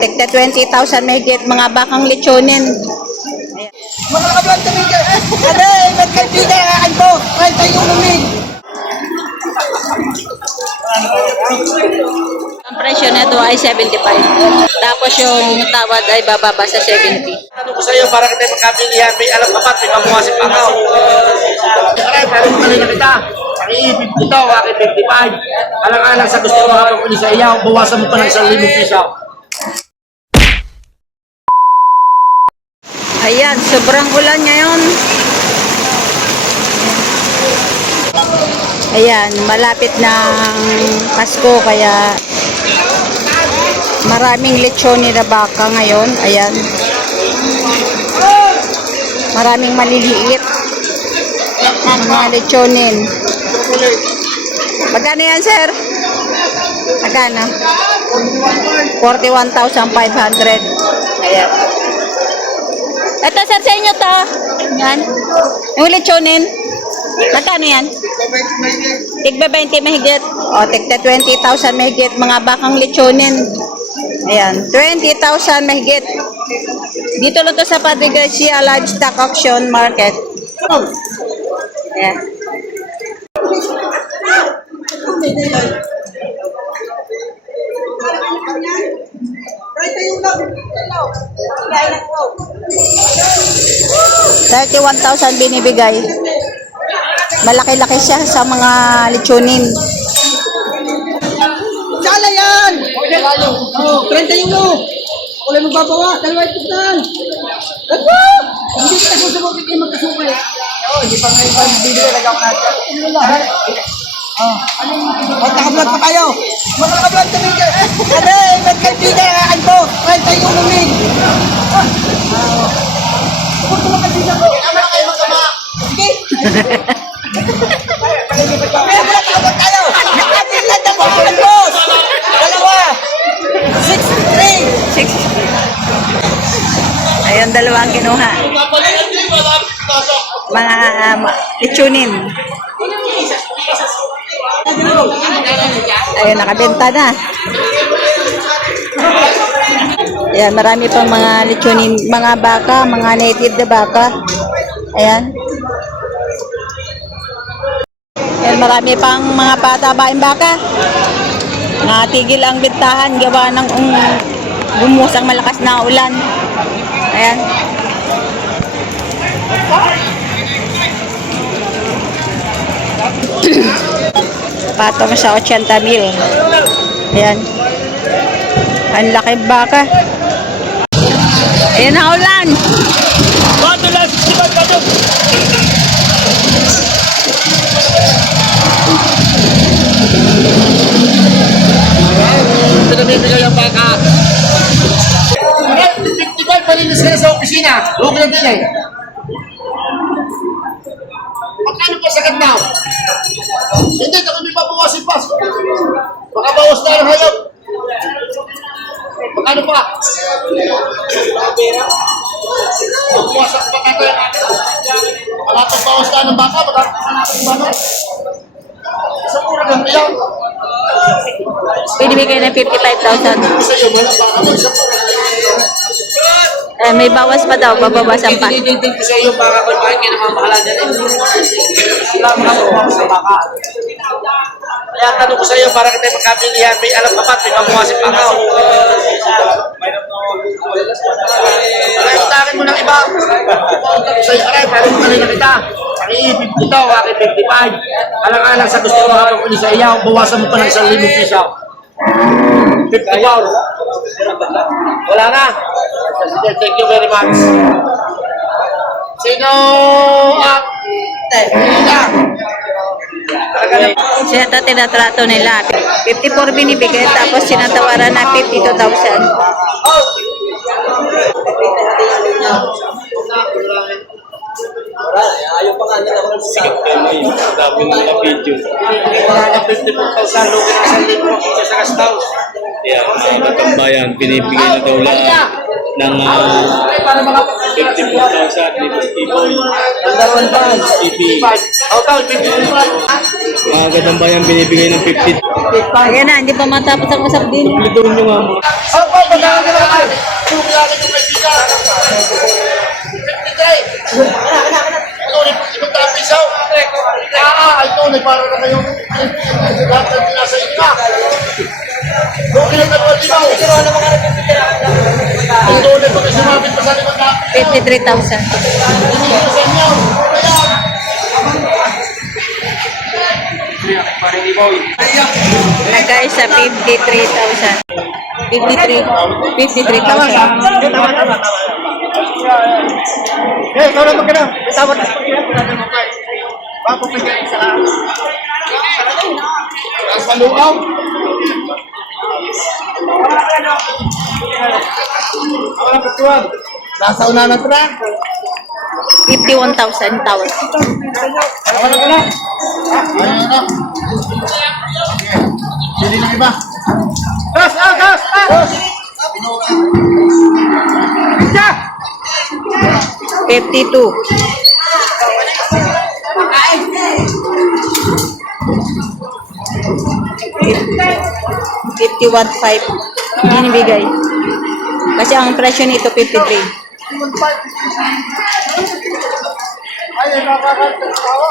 Tigta 20,000 mahigit mga bakang lechonin. Mga kablog kami ka. Aray, magkaibigan ko. Kahit tayong lumig. Ang presyo nito ay 75. Tapos yung tawad ay bababa sa 70. Ano ko sa iyo para kita magkabilihan. May alam ka ba? May mabuhasin pa ako. Aray, parang mali na kita. Ang iibig ko daw, aking 55. Alang-alang sa gusto ko habang kuni sa iyo. Bawasan mo pa ng 1,000 piso. Ayan, sobrang ulan ngayon. Ayan, malapit ng Pasko kaya maraming lechonin na baka ngayon. Ayan. Maraming maliliit. Mga lechonin. Magkano yan, sir? Magkano? 41,500. Ayan. Ito, sir, sa inyo to. Yan. Yung lechonin. Magkano yan? Tigba 20 mahigit. O, tigta 20,000 mahigit. Mga bakang lechonin. Ayan. 20,000 mahigit. Dito lang to sa Padre Garcia Livestock Auction Market. Ayan. $31,000 binibigay. Malaki-laki siya sa mga lechonin. Sala yan! Oh, 30 mo. Wala magbabawa. Dalawa ito na. Ako! Hindi kita susubok kayo magkasuko eh. Oh, hindi pa ngayon pa video nagawa natin. Ano lang? Oh. Magkakablog pa kayo. Magkakablog kami ka. Aray, magkaibigan ko. Kahit tayong lumig. Huwag ko makasisa ko. Tama na kayo magkama. Sige. Kaya magkakablog tayo. Atin lang ang mga boss. Dalawa. 6-3. Ayun, dalawang kinuha. Mga lechonin. Ayun, nakabenta na. Ayan, marami pang mga lechonin, mga baka, mga native na baka. Ayan. Ayan, marami pang mga patabaing baka. Natigil ang bintahan, gawa ng bumusang malakas na ulan. Ayan. Patong sa 80,000. Ayan. Ang laki baka. Ayan na ulan. Pinamimigay ang baka. 55, palinis ka na sa opisina. Huwag na din eh. Magkano pa sa ganda? Hindi, kami papawasin pa. Baka bawas na lang hayop. Magkano pa? Magpawasak pa natin. Malapit bawas na ng baka. Magkano? Isang mura lang ilang. Pwede bigay ng 55,000. Sa iyo, wala baka mo. Isang mura. May bawas pa daw, babawasan pa. Hindi ko sa iyo baka kung bakit kayo namamahala dyan. Sila mga bawas sa baka. Kaya tanong ko sa iyo para kita magkabilihan. May alam ka ba? May mabuhasin pa ako. Aray, utakin mo ng iba. Tanong ko sa iyo, aray, parang mali na kita. Ang iibig ko daw, aking 55. Alang-alang sa gusto ko habang kuni sa iyo. Bawasan mo pa ng 1,000 piso. 50 pound. Wala na. Thank you very much. Sino at Siya ito tinatrato nila. 54 binibigay tapos sinatawaran na 52,000. ayaw pa nga nila ako ng sikat kami. Dami ng mga video. Wala na 54,000. Lugi ng 1,000 sa gas house. Kaya mga katambayan, pinipigay na daw lang ng 54,000 liters people. Ang pan. PP. Mga gandang bayan binibigay ng 50. Ayan na, hindi pa matapos ang usap din. Lituin nyo nga mo. Ito, para na kayong lahat ng pinasa inyo na. Doon na naman limaw. Ito ulit pag sumabit pa sa likod na. 53,000. Sa inyo. Nagkay sa 53,000. 53,000. Eh, ikaw na magkano. Tawad na. Papapigay sa lahat. Sa luaw. Ako lang pagtuwag. Nasa una na truck. 51,000 tawad. Ako na na. Ayun na. Hindi na iba. Gas! Gas! Gas! 52. $51,500 binibigay. Kasi ang presyo nito 53. Ayun, nakakatawa.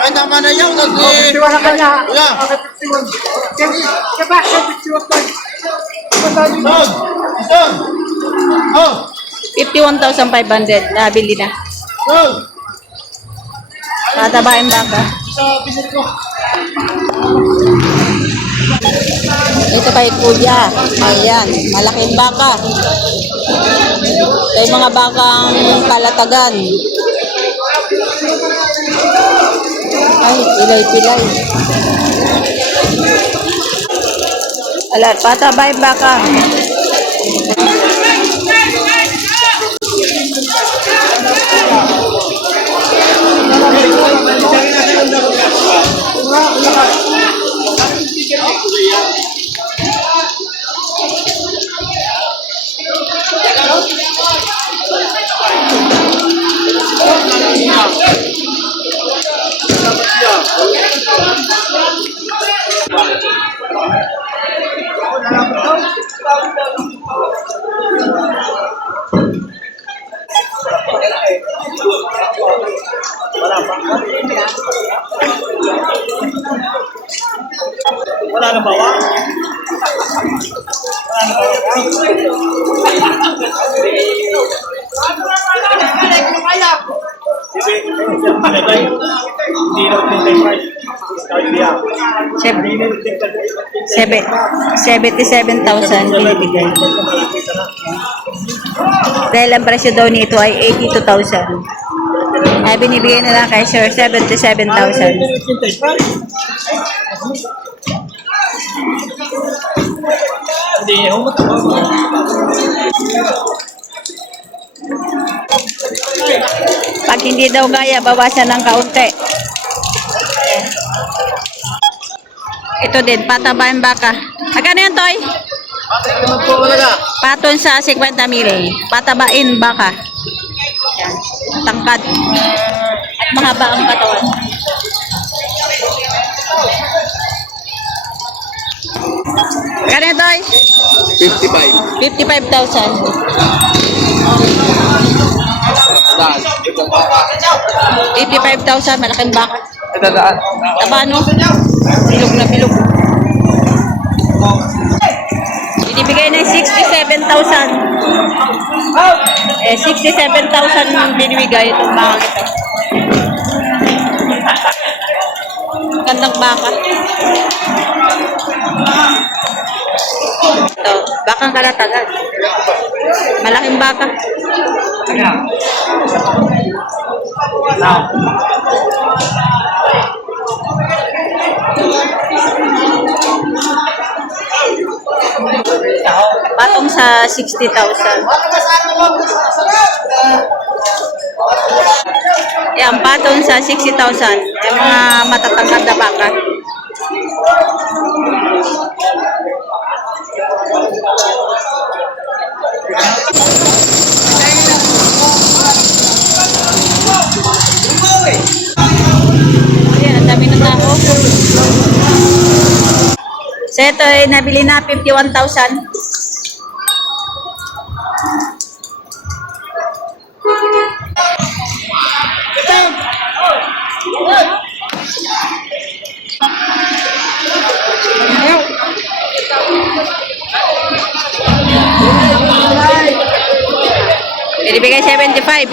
Ay, tama na yan. Nag-iwan na kanya. Son! 51,500 nabili na. Son! Tatabain baka. Sa pisit ko. Ito kay Kuya. Ayan, malaking baka. Ito yung mga bakang kalatagan. Ay, pilay-pilay. Alat, patabain baka. Wala na bawa? Sebe, 77,000 binibigay. Dahil ang presyo daw nito ay 82,000. Ay binibigay na lang kay Sir 77,000. Pag hindi daw gaya, bawasan ng kaunti. Ito din, patabain baka. Magkano yun, Toy? Paton sa 50,000. Patabain baka. Yan. Tangkad. At mahaba ang katawan. Magkano yun, Toy? 55. 55,000. 85,000, malaking baka. Taba, no? Bilog na bilog. Binibigay ng 67,000. 67,000 binibigay itong baka ito. Gandang baka. Ito, bakang kalatagan. Malaking baka. Patong sa 60,000. Yan, paton sa 60,000. Yung mga matatangkad na baka. Ayan, ang dami ng tao. So ito ay nabili na 51,000. Binibigay 75.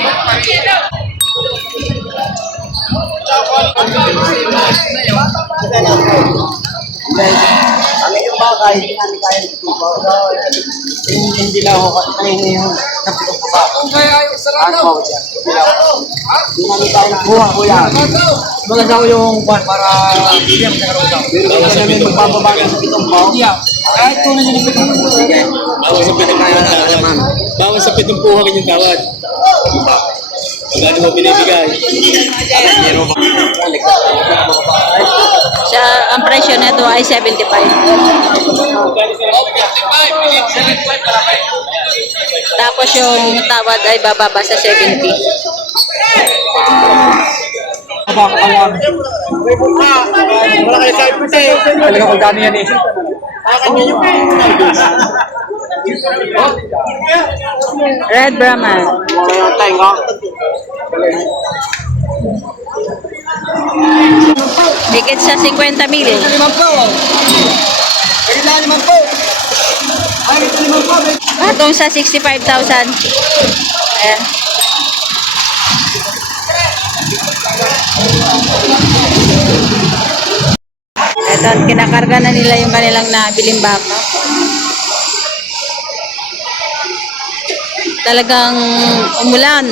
Kami yung bagay, hindi namin kaya tutupaw. Hindi lang ako kanina yung napitong pa. Ano? Hindi namin kaya buha, kuya. Maganda ko yung kwan para hindi namin nakaroon daw. Pero kami magbababa ng pitong pa. Kahit kung nandiyan yung pitong pa. Bawal sa pitong puha naman. Bawal sa pitong puha kanyang tawad. Magkano mo binibigay? Sa ang presyo nito ay 75. Tapos yung tawad ay bababa sa 70. Wala kayo sa ipute. Talaga kung gano'n yan eh. Red Brahman. Higit sa 50 mil. Limang po. Pwede lang 5 po. Ay, ito 5 po. Patong sa 65,000. Ayan. Ito, kinakarga na nila yung kanilang nabiling baka. Talagang umulan.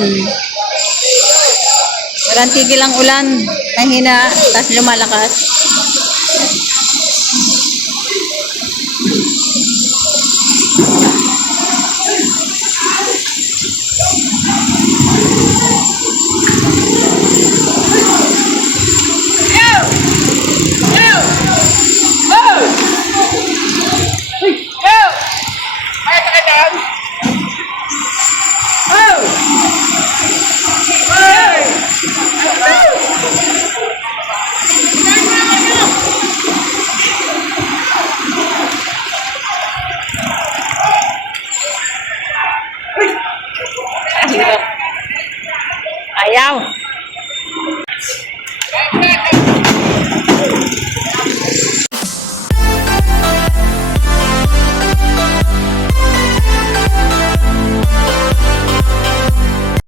Walang tigil ang ulan. Mahina, tapos lumalakas. Ayaw.